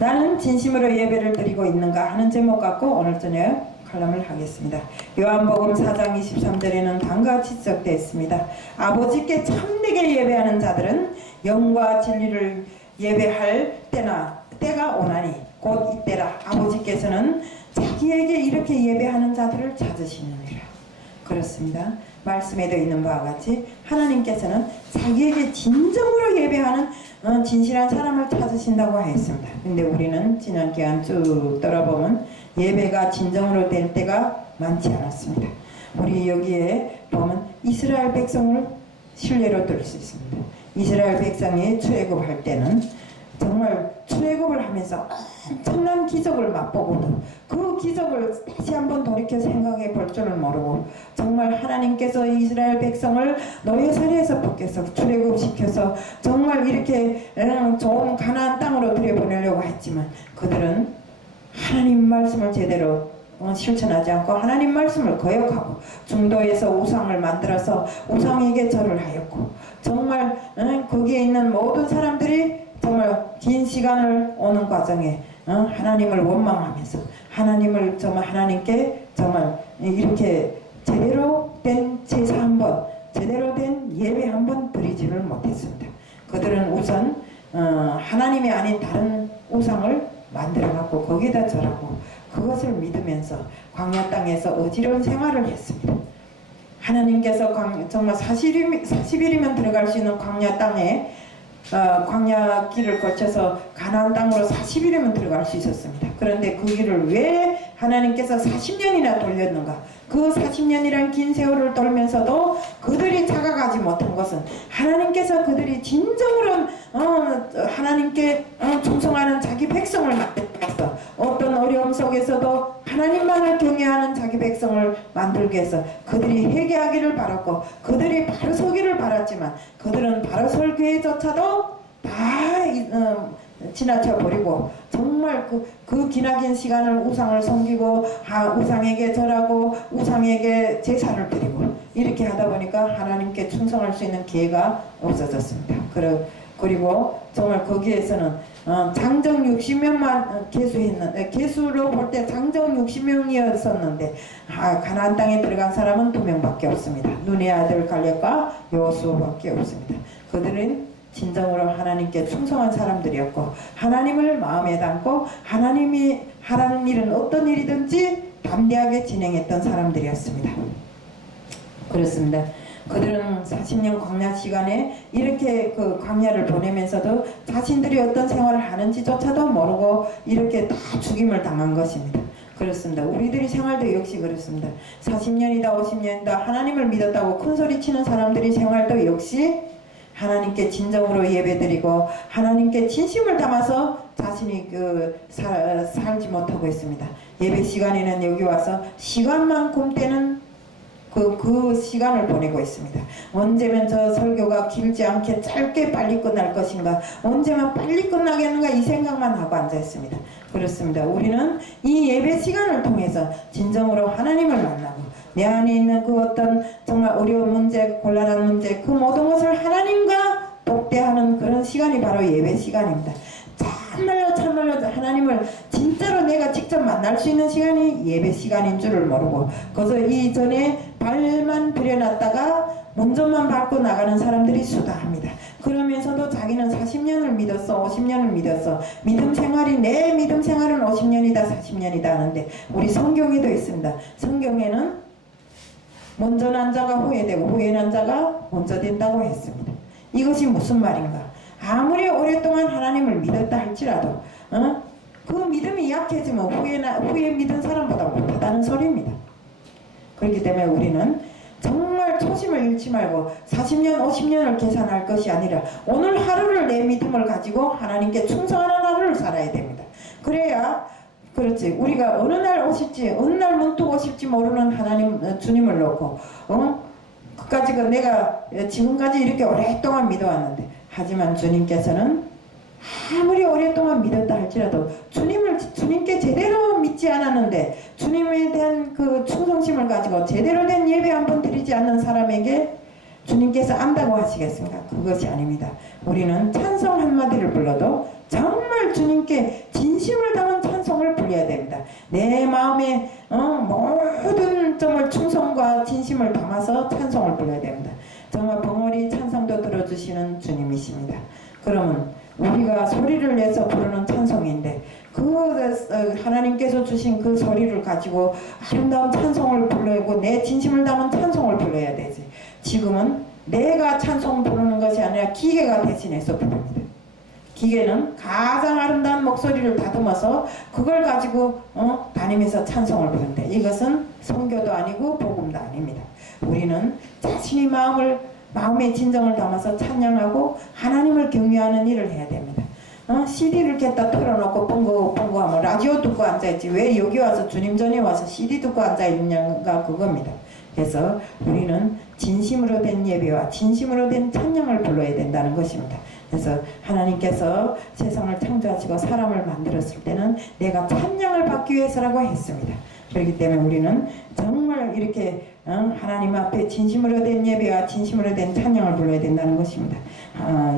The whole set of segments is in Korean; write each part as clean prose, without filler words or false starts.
나는 진심으로 예배를 드리고 있는가 하는 제목 갖고 오늘 저녁 칼럼을 하겠습니다. 요한복음 4장 23절에는 다음과 같이 지적되어 있습니다. 아버지께 참되게 예배하는 자들은 영과 진리를 예배할 때가 오나니 곧 이때라. 아버지께서는 자기에게 이렇게 예배하는 자들을 찾으시느니라. 그렇습니다. 말씀에도 있는 바와 같이 하나님께서는 자기에게 진정으로 예배하는 진실한 사람을 찾으신다고 했습니다. 근데 우리는 지난 기간 쭉 돌아보면 예배가 진정으로 될 때가 많지 않았습니다. 우리 여기에 보면 이스라엘 백성을 신뢰로 들 수 있습니다. 이스라엘 백성이 출애굽할 때는 정말 출애굽을 하면서 엄청난 기적을 맛보고도 그 기적을 다시 한번 돌이켜 생각해 볼 줄을 모르고 정말 하나님께서 이스라엘 백성을 노예살이에서 벗겨서 출애굽시켜서 정말 이렇게 좋은 가나안 땅으로 들여보내려고 했지만 그들은 하나님 말씀을 제대로 실천하지 않고 하나님 말씀을 거역하고 중도에서 우상을 만들어서 우상에게 절을 하였고 정말 거기에 있는 모든 사람들이 정말 긴 시간을 오는 과정에 하나님을 원망하면서 하나님을 정말 하나님께 정말 이렇게 제대로 된 제사 한번 제대로 된 예배 한번 드리지를 못했습니다. 그들은 우선 하나님이 아닌 다른 우상을 만들어 갖고 거기다 절하고 그것을 믿으면서 광야 땅에서 어지러운 생활을 했습니다. 하나님께서 정말 40일이면 들어갈 수 있는 광야 땅에 광야 길을 거쳐서 가나안 땅으로 40일이면 들어갈 수 있었습니다. 그런데 그 길을 왜 하나님께서 40년이나 돌렸는가? 그 40년이란 긴 세월을 돌면서도 그들이 자각하지 못한 것은 하나님께서 그들이 진정으로 하나님께 충성하는 자기 백성을 만들어서 어떤 어려움 속에서도 하나님만을 경외하는 자기 백성을 만들기 위해서 그들이 회개하기를 바랐고 그들이 바로 서기를 바랐지만 그들은 바로 설 기회조차도 다 지나쳐 버리고 정말 그 기나긴 시간을 우상을 섬기고 우상에게 절하고 우상에게 제사를 드리고 이렇게 하다 보니까 하나님께 충성할 수 있는 기회가 없어졌습니다. 그리고 정말 거기에서는 장정 60명만 개수했는데 개수로 볼 때 장정 60명이었었는데 가나안 땅에 들어간 사람은 2명밖에 없습니다. 눈의 아들 갈렙과 여호수아밖에 없습니다. 그들은 진정으로 하나님께 충성한 사람들이었고 하나님을 마음에 담고 하나님이 하라는 일은 어떤 일이든지 담대하게 진행했던 사람들이었습니다. 그렇습니다. 그들은 40년 광야 시간에 이렇게 그 광야를 보내면서도 자신들이 어떤 생활을 하는지조차도 모르고 이렇게 다 죽임을 당한 것입니다. 그렇습니다. 우리들이 생활도 역시 그렇습니다. 40년이다 50년이다 하나님을 믿었다고 큰소리 치는 사람들이 생활도 역시 하나님께 진정으로 예배드리고 하나님께 진심을 담아서 자신이 살지 못하고 있습니다. 예배 시간에는 여기 와서 시간만 굼때는 그 시간을 보내고 있습니다. 언제면 저 설교가 길지 않게 짧게 빨리 끝날 것인가 언제면 빨리 끝나겠는가 이 생각만 하고 앉아 있습니다. 그렇습니다. 우리는 이 예배 시간을 통해서 진정으로 하나님을 만나고 내 안에 있는 그 어떤 정말 어려운 문제 곤란한 문제 그 모든 것을 하나님과 독대하는 그런 시간이 바로 예배 시간입니다. 참말로 하나님을 진짜로 내가 직접 만날 수 있는 시간이 예배 시간인 줄을 모르고 그래서 이전에 발만 들여놨다가 문전만 밟고 나가는 사람들이 수다합니다. 그러면서도 자기는 40년을 믿었어 50년을 믿었어 믿음 생활이 내 믿음 생활은 50년이다 40년이다 하는데 우리 성경에도 있습니다. 성경에는 먼저 난 자가 후회되고 후회 난 자가 먼저 된다고 했습니다. 이것이 무슨 말인가? 아무리 오랫동안 하나님을 믿었다 할지라도 그 믿음이 약해지면 후에 믿은 사람보다 못하다는 소리입니다. 그렇기 때문에 우리는 정말 초심을 잃지 말고 40년 50년을 계산할 것이 아니라 오늘 하루를 내 믿음을 가지고 하나님께 충성하는 하루를 살아야 됩니다. 그래야 그렇지 우리가 어느 날 오실지 어느 날 문득 오실지 모르는 하나님 주님을 놓고 내가 지금까지 이렇게 오랫동안 믿어왔는데 하지만 주님께서는 아무리 오랫동안 믿었다 할지라도 주님께 제대로 믿지 않았는데 주님에 대한 그 충성심을 가지고 제대로 된 예배 한번 드리지 않는 사람에게 주님께서 안다고 하시겠습니까? 그것이 아닙니다. 우리는 찬송 한마디를 불러도 정말 주님께 진심 진심을 담은 찬송을 불러야 됩니다. 내 마음에 모든 정말 충성과 진심을 담아서 찬송을 불러야 됩니다. 정말 벙어리 찬송도 들어주시는 주님이십니다. 그러면 우리가 소리를 내서 부르는 찬송인데 하나님께서 주신 그 소리를 가지고 아름다운 찬송을 부르고 내 진심을 담은 찬송을 불러야 되지. 지금은 내가 찬송 부르는 것이 아니라 기계가 대신해서 부릅니다. 기계는 가장 아름다운 목소리를 다듬어서 그걸 가지고 다니면서 찬송을 부른대. 이것은 선교도 아니고 복음도 아닙니다. 우리는 자신의 마음의 진정을 담아서 찬양하고 하나님을 경외하는 일을 해야 됩니다. CD를 겠다 틀어놓고 뻥거 하면 라디오 듣고 앉아있지 왜 여기 와서 주님 전에 와서 CD 듣고 앉아있느냐가 그겁니다. 그래서 우리는 진심으로 된 예배와 진심으로 된 찬양을 불러야 된다는 것입니다. 그래서 하나님께서 세상을 창조하시고 사람을 만들었을 때는 내가 찬양을 받기 위해서라고 했습니다. 그렇기 때문에 우리는 정말 이렇게 하나님 앞에 진심으로 된 예배와 진심으로 된 찬양을 불러야 된다는 것입니다.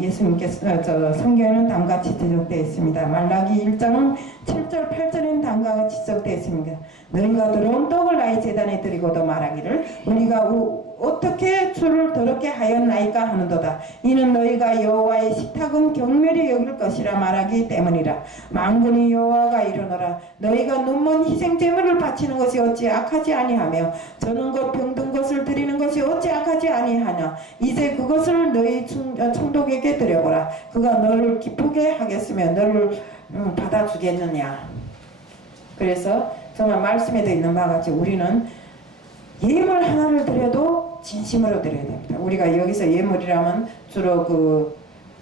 예수님께서 성경에는 다음같이 지적되어 있습니다. 말라기 1장 7절 8절에는 다음같이 지적되어 있습니다. 너희가 들어온 떡을 나의 제단에 드리고도 말하기를 우리가 어떻게 주를 더럽게 하였나이까 하는도다. 이는 너희가 여호와의 식탁은 경멸히 여길 것이라 말하기 때문이라. 만군의 여호와가 이르노라. 너희가 눈먼 희생제물을 바치는 것이 어찌 악하지 아니하며 저는 것 병든 것을 드리는 것이 어찌 악하지 아니하냐. 이제 그것을 너희 총독에게 드려보라. 그가 너를 기쁘게 하겠으며 너를 받아주겠느냐. 그래서 정말 말씀에도 있는 바와 같이 우리는 예물 하나를 드려도 진심으로 드려야 됩니다. 우리가 여기서 예물이라면 주로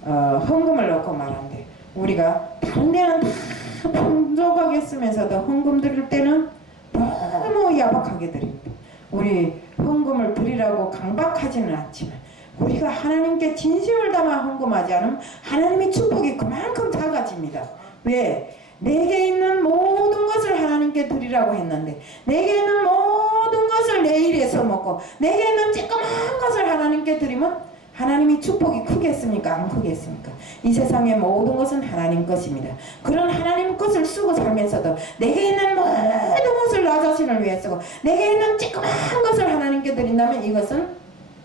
헌금을 넣고 말하는데 우리가 다른 데는 다 풍족하게 쓰면서도 헌금 드릴 때는 너무 야박하게 드립니다. 우리 헌금을 드리라고 강박하지는 않지만 우리가 하나님께 진심을 담아 헌금하지 않으면 하나님의 축복이 그만큼 작아집니다. 왜? 내게 있는 모든 것을 하나님께 드리라고 했는데 내게 있는 모든 것을 내일에 써먹고 내게 있는 조그만 것을 하나님께 드리면 하나님이 축복이 크겠습니까? 안 크겠습니까? 이 세상의 모든 것은 하나님 것입니다. 그런 하나님 것을 쓰고 살면서도 내게 있는 모든 것을 나 자신을 위해 쓰고 내게 있는 조그만 것을 하나님께 드린다면 이것은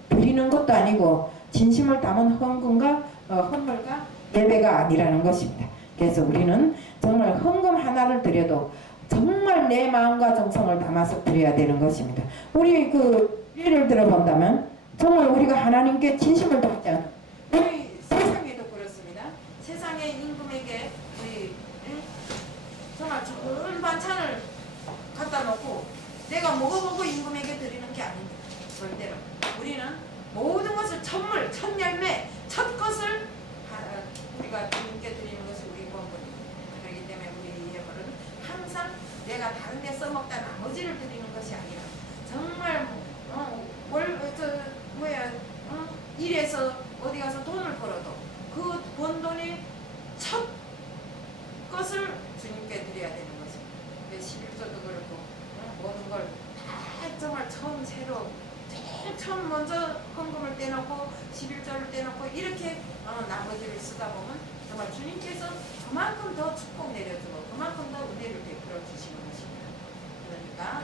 드리는 것도 아니고 진심을 담은 헌금과 헌물과 예배가 아니라는 것입니다. 그래서 우리는 정말 헌금 하나를 드려도 정말 내 마음과 정성을 담아서 드려야 되는 것입니다. 우리 예를 들어 본다면 정말 우리가 하나님께 진심을 담지 않는 우리 세상에도 그렇습니다. 세상의 임금에게 우리 정말 좋은 반찬을 갖다 놓고 내가 먹어보고 임금에게 드리는 게 아닙니다. 절대로 우리는 모든 것을 첫물, 첫 열매, 첫 것을 우리가 주님께 드리는 것이 우리 본분입니다. 그렇기 때문에 우리 예물은 항상 내가 다른 데 써먹다 나머지를 드리는 것이 아니라 정말 일해서 어디 가서 돈을 벌어도 그 번 돈이 첫 것을 주님께 드려야 되는 것입니다. 11조도 그렇고 모든 걸 다 정말 처음 새로 제일 처음 먼저 헌금을 떼놓고 11조를 떼놓고 이렇게 나머지를 쓰다 보면 정말 주님께서 그만큼 더 축복 내려주고 그만큼 더 은혜를 베풀어 주시는 것입니다. 그러니까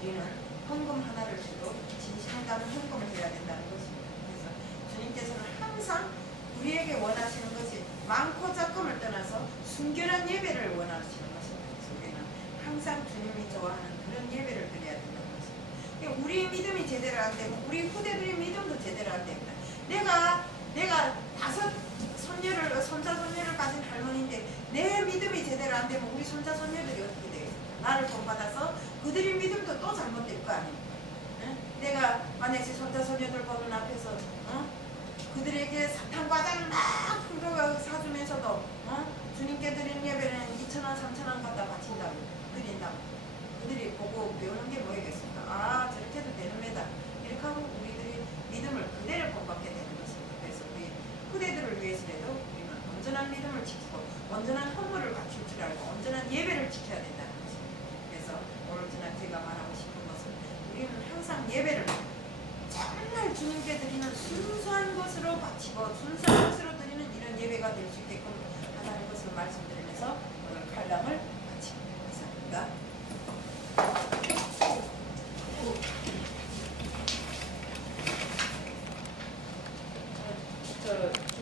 우리는 헌금 하나를 주도 진심을 담은 헌금을 해야 된다는 것입니다. 그래서 주님께서는 항상 우리에게 원하시는 것이 많고 적음을 떠나서 순결한 예배를 원하시는 것입니다. 그래서 우리는 항상 주님이 좋아하는 그런 예배를 드려야 된다는 것입니다. 우리의 믿음이 제대로 안 되면 우리 후대들의 믿음도 제대로 안 됩니다. 내가 5 손자 손녀를 가진 할머니인데 내 믿음이 제대로 안 되면 우리 손자 손녀들이 어떻게 되겠어요? 나를 본받아서 그들의 믿음도 또 잘못될 거 아닙니까? 내가 만약에 손자 손녀들 보는 앞에서 그들에게 사탕 과자를 막 사주면서도 주님께 드리는 예배는 2,000원 3,000원 갖다 바친다고 드린다고 그들이 보고 배우는 게 뭐겠습니까? 아 저렇게 해도 되는 메다 이렇게 하고 우리들이 믿음을 그대로 본받게 되는 것입니다. 그래서 우리 후대들을 위해서라도 우리는 온전한 믿음을 지키고 온전한 헌물을 갖출 줄 알고 온전한 예배를 지켜야 된다는 것입니다. 그래서 오늘 저녁 제가 말하고 싶은 것은 우리는 항상 예배를 정말 주님께 드리는 순수한 것으로 바치고 순수한 것으로 드리는 이런 예배가 될 수 있게끔 하나님 것을 말씀드리면서 저